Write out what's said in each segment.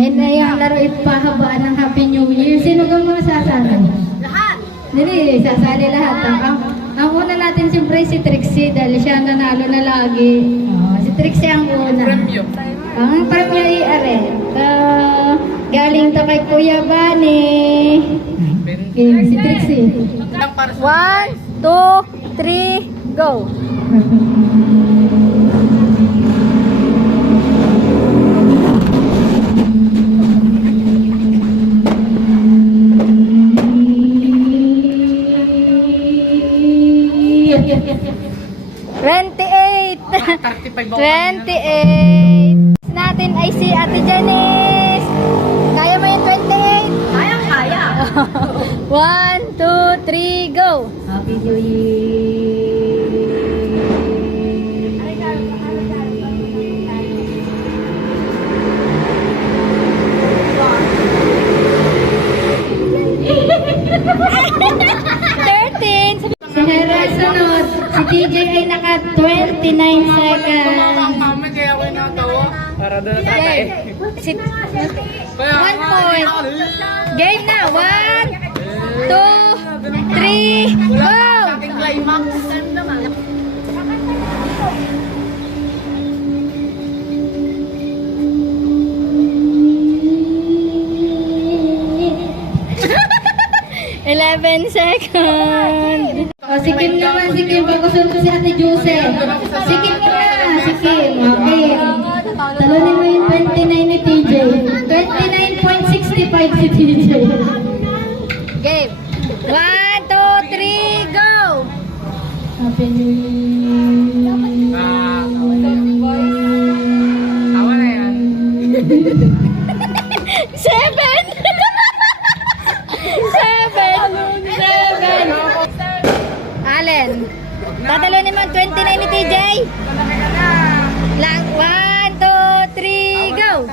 Ngayon na yung laro ipahabaan ng Happy New Year. Sino kang mga sasali? Lahat! Hindi, sasali lahat. Ang una natin siyempre si Trixie dahil siya nanalo na lagi. Si Trixie ang una. Ang premyo ay aret. Galing to kay Kuya Bani. Okay, si Trixie. 1, 2, 3, go! Natin ay si Ate Janice. Kaya mo yung 28? Kaya. 1, 2, 3, go. Happy New Year. Si Hera sunod. Si TJ ay naka 29 seconds. Kaya ako natawa. Para doon na tatay. Si 1 point. Game na. 1, 2, 3, go! Aking climax. Eleven seconds. O, si Kim naman, si Kim. Pagkasunod si Ate Jose. Si Kim naman, si Kim. Okay. Talunin mo yung 29 ni TJ. 29.65 si TJ. Game. 1, 2, 3, go! Happy New Year. Tawa na yan. 7! 7! Allen, tatalunin mo ang 29 ni TJ? Lang, 1, 2, 3, go!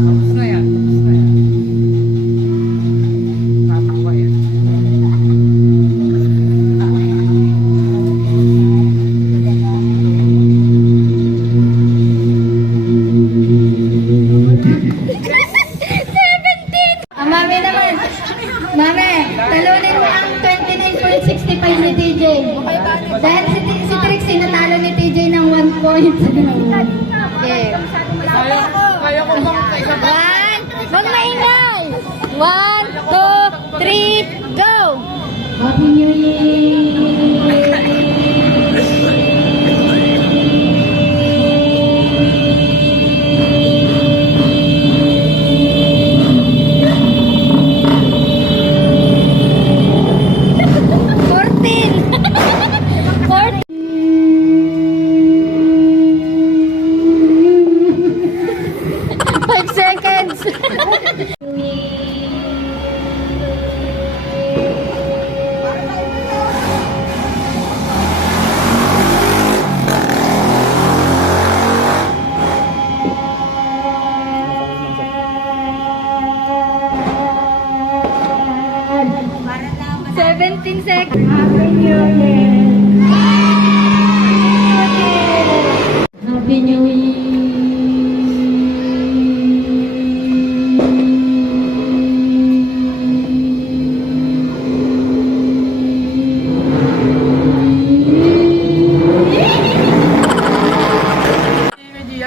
Tapos na yan. Tatakwa yan. Mami naman. Mami, talunin mo ang 29.65 ni TJ. Dahil si Trixie natalo ni TJ ng 1 point. Okay. Kaya ko bang isa ba? 1, huwag maingay! 1, 2, 3, go! Happy New Year. Seconds. Happy New Year. Happy New Year.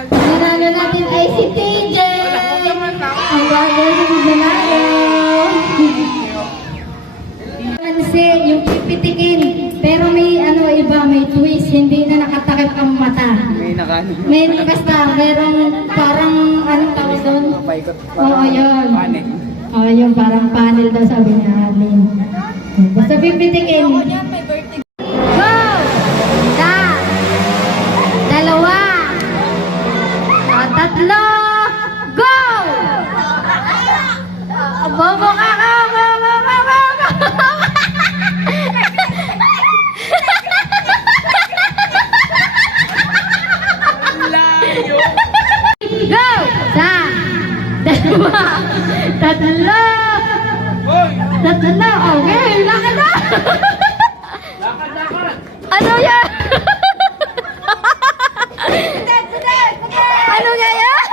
Nanalo natin ay si TJ. Ang bago si Nanalo. Kasi yung pipitikin, pero may iba, may twist, hindi na nakatakip ang mata. May nakano. May basta, merong parang, anong tawag doon? Paikot. Oo, yun. Panik. Oo, yun, parang panel daw sabi ni Arlene. Basta pipitikin. Go! Isa! Dalawa! Tatlo! Go! Bobo ka ka! Bobo ka! Go! Isa! Dalawa! Tatlo! Tatlo! Okay, lakad na! Ano yan? Ano nga yan?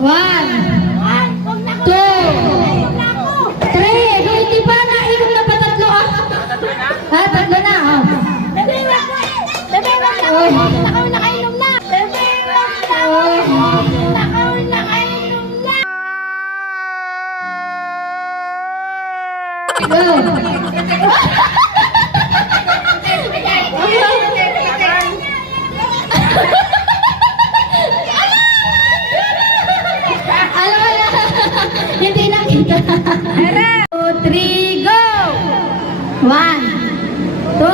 One, two, three. Hindi pa na. Ikot na pa tatlo ah. Ah, tatlo na ah. Nakainom na! Go. Alam mo na. Hindi na kita. 2, 3, go! 1, 2,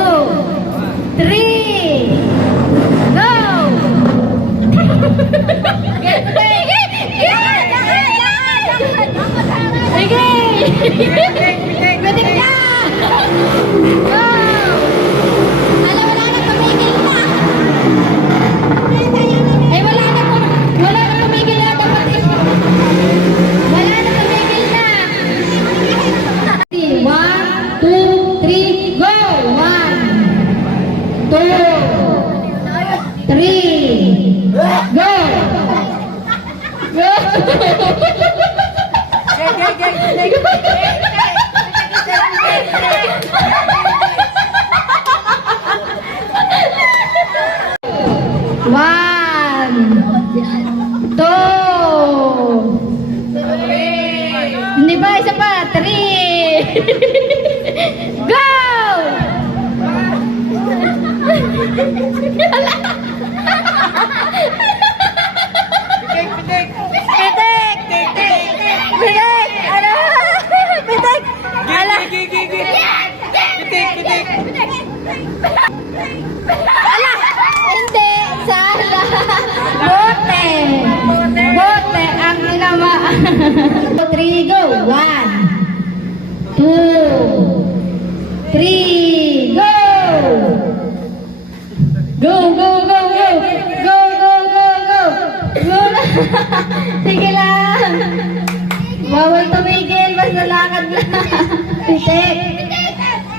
3, go! Sige! Bitik na! Go! Alam, wala na, tumigil na! Ay, wala na tumigil na. Dapat wala na tumigil na. 1, 2, 3, go! 1, 2, 3, go! Go! One, two, hindi ba? Isa pa, 3, go! Pitik! Pitik! Pitik! Ano? Pitik! Ala! Pitik! Ala! Hindi! Sala! Bote! Bote ang inama. 3, go! 1, 2, 3, go! Go, go, go, go! Go, go, go, go! Go na! Sige lang! Bawal tumigil, basta lakad lang. Pitik!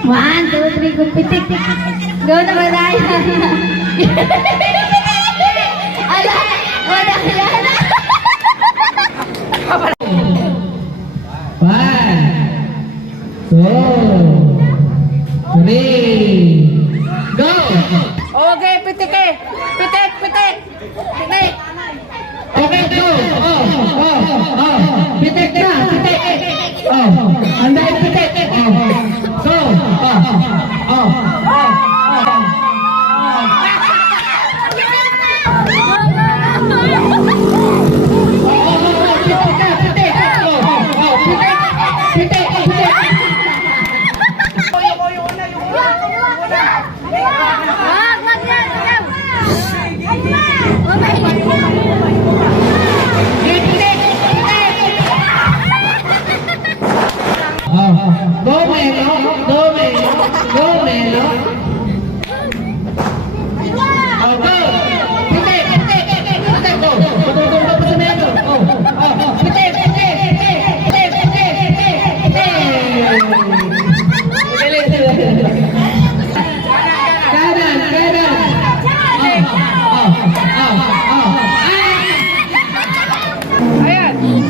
1, 2, 3, go! Pitik! Go na ba tayo? Ala! Wala yan! 1, 2, 3, go! Okay, pitik eh! Pitik! Pitik! Okay, go! Pitik na! Pitik! Handa yung pitik! Go!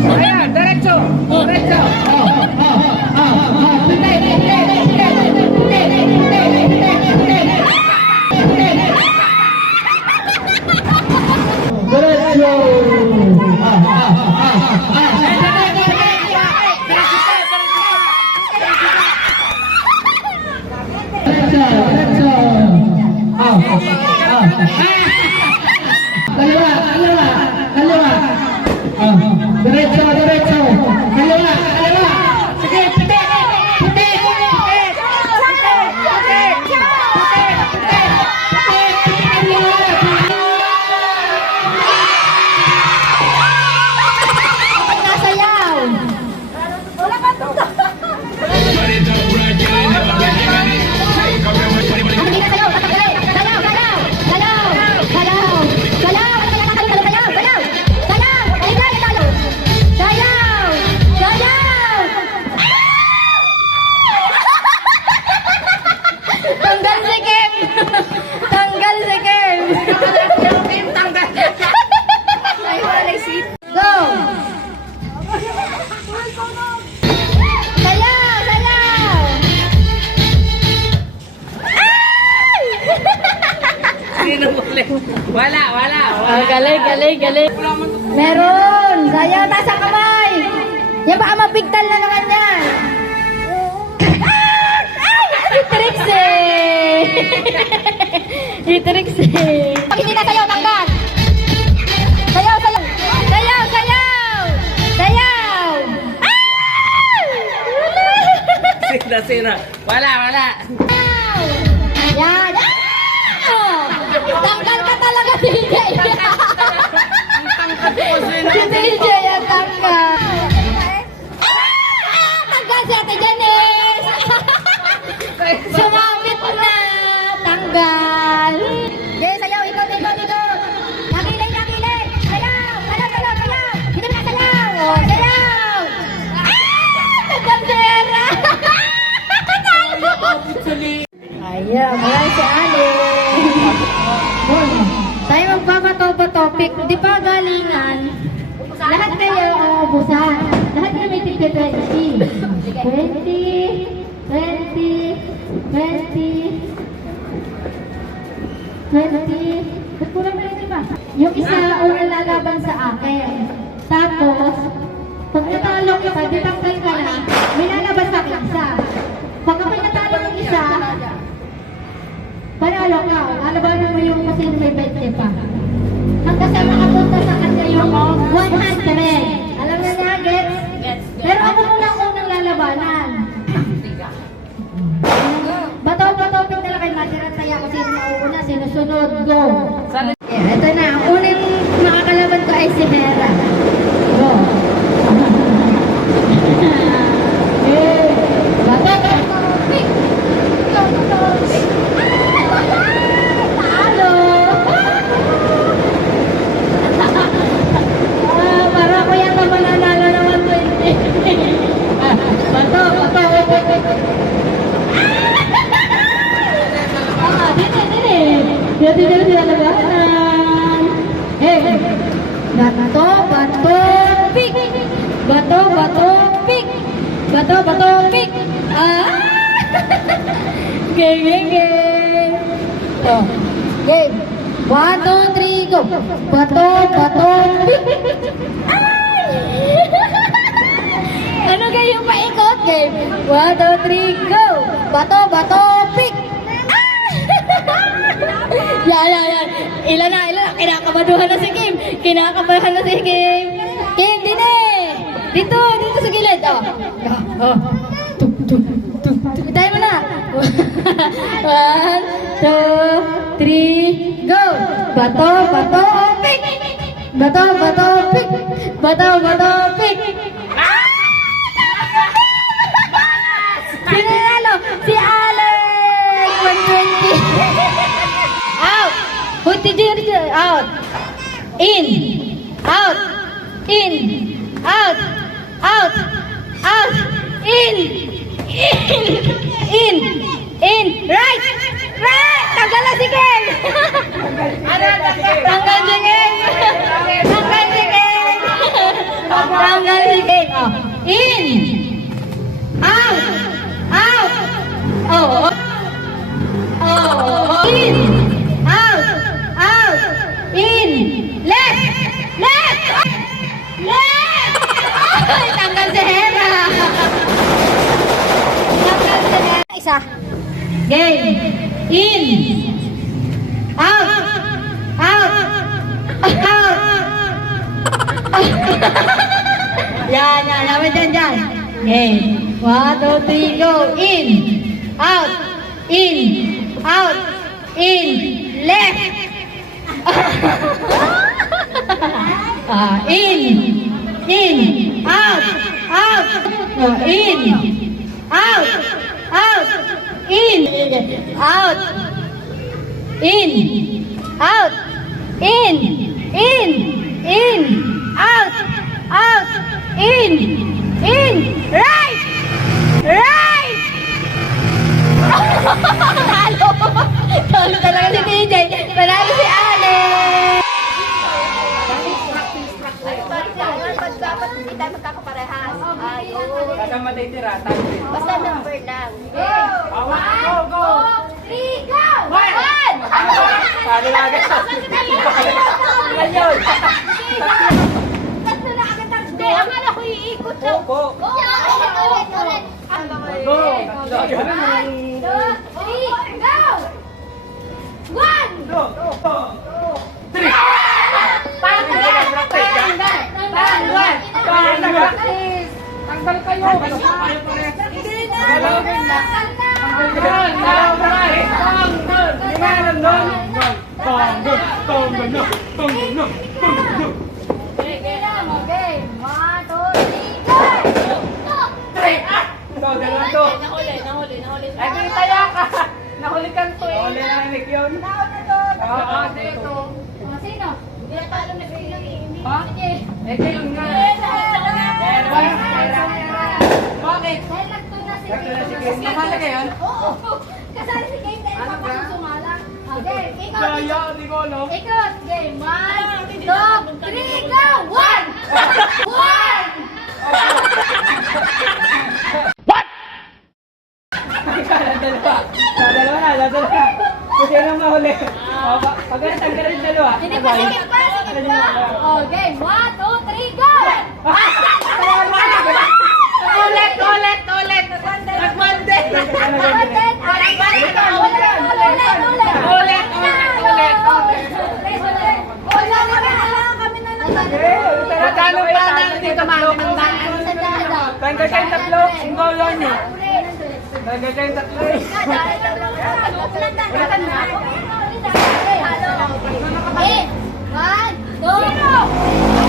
Ayan! Diretso! Diretso! Kaliwa! Sige, pitik! Nasayaw! Galaw! galing. Meron! Sayaw, taas ang kamay! Yan baka mapigtal na naman yan! Ah! Ay! Si Trixie! Si Trixie! Pag hindi na sayaw, tanggal! Sayaw, sayaw! Sayaw, sayaw! Sayaw! Ah! Sina. Wala. Yan! Ah! Tanggal ka talaga, DJ! Si DJ ang tanggal! Ah! Tanggal si Ate Janice! Sumapit na! Tanggal! Okay, sayaw! Ikot! Nakilig! Sayaw! Dito na sayaw! Oh, sayaw! Ah! Tanggal si Era! Ayan, wala si Ale. Tayo magpapatopic. Di ba galingan? Lahat kayo uubusan. Lahat kayo may tigil 20. 20. Ba't kulang na rin ba? Yung isa una lalaban sa akin. Tapos, pag natalo ka, di tanggal ka na, may lalabas sa akin isa. Pag ako'y natalo ng isa, panalo ka. Alabanan mo yung kasi may 20 pa. Hanggang sa makapunta sa kanya yung 100. Alam na na, gets? Pero ako muna ang unang lalabanan. Bataw-bataw na lang kay Mother at saya kung sino mauuna, sinusunod, go. Ito na, ang unang makakalaban ko ay si Hera. Go. Bato, pick! Ah! Game! Oh, game! 1, 2, 3, go! Bato, pick! Ay! Ano kayong paikot, game? 1, 2, 3, go! Bato, pick! Ay! Yan! Ilan na! Kinakabaduhan na si Kim! Kim, dine! Dito sa gilid, oh. Tayo mo na. 1, 2, 3, go! Bato, pick! Bato, pick! Ah! Sino nanalo? Si Alex! 120. Out! Hoy, Tijir! Out! In! Out! In! Right! Tanggal na si Ken! Tanggal si Ken! Oh. In! Out! Oh! In! Out! In! Left! Ay, tanggal si Hera! Isa. Game. In. Out. Yan. Naman dyan. Game. 1, 2, 3, go. In. Out. In. Left. In. Out. In. Out. Right! Talo talaga si DJ. Panalo si Alex. Dapat hindi tayo magkakaparehas. Kasama tayo tira. Basta number lang. Go! 1, 2, 3, go! 1! Sabi na agad. Bakal yun. Tatlo na agad ang day. Akala ko iikot siya. Opo. Ulit. Go. One, two, three, go! One! Tanggal kayo. Hindi na! Sige lang, okay. One, two, three, go! Ay, pinitaya ka. Nahulikan to eh. Nahuli na inik yun. Oo, dito. Sino? Hindi na talo na bilang Ha? Sige. Eh, kayo nga. Bakit? Dahil nagtun na si Nagtun na si Kate. Kate. Kasali kayo? Oo. Kasali si Kate dahil Ano ba? papasusumalang. Okay, ikaw. Kaya, di ko alam. Ikot. Game. One, two, three, go! One! One! Dalawa na. Kasi nang mahuli. Pag tanggalin dalawa. Hindi pa, sige pa. Okay, one, two, three, go! Ulit. Nagmande. Magkano pa lang dito mga tanggal kayong tatlo. Ikaw lang nyo. Tanggal kayong tatlo eh. One, two,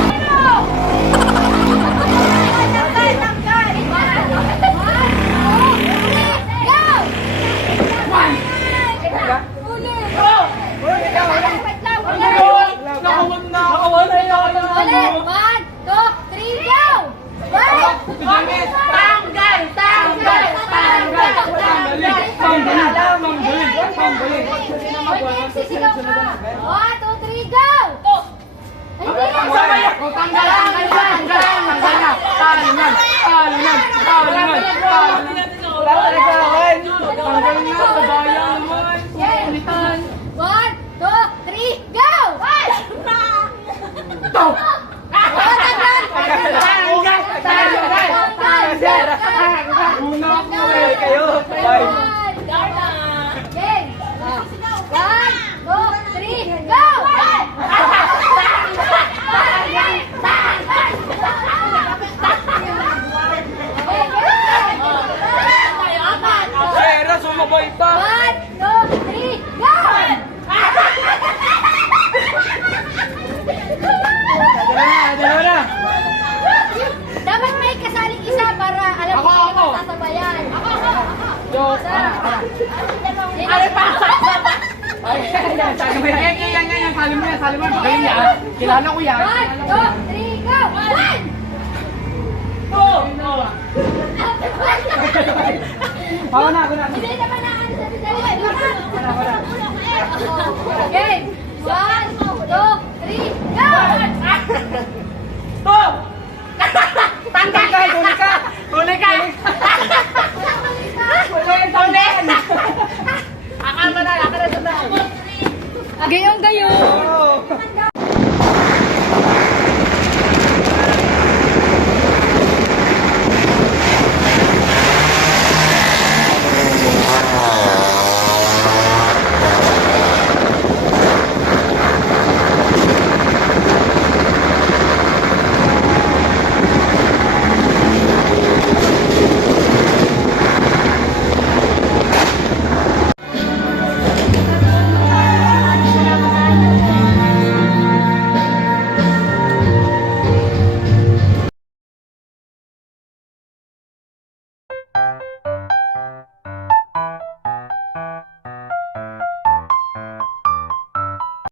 sisigaw ka! 1, 2, 3, go! Hindi na! Okay. 1, 2, 3, go! Game! 1, 2, 3, go! Pero sumabay pa. 1, 2, 3, go! Dalawa na. Dapat may kasaling isa para alam mo Ako. kung sasabayan. Diyos. Ano pa? Yan. Sali mo. Magaling yan. Kilala ko yan. 1, 2, 3, go! 1! Go! Ako na. Hindi na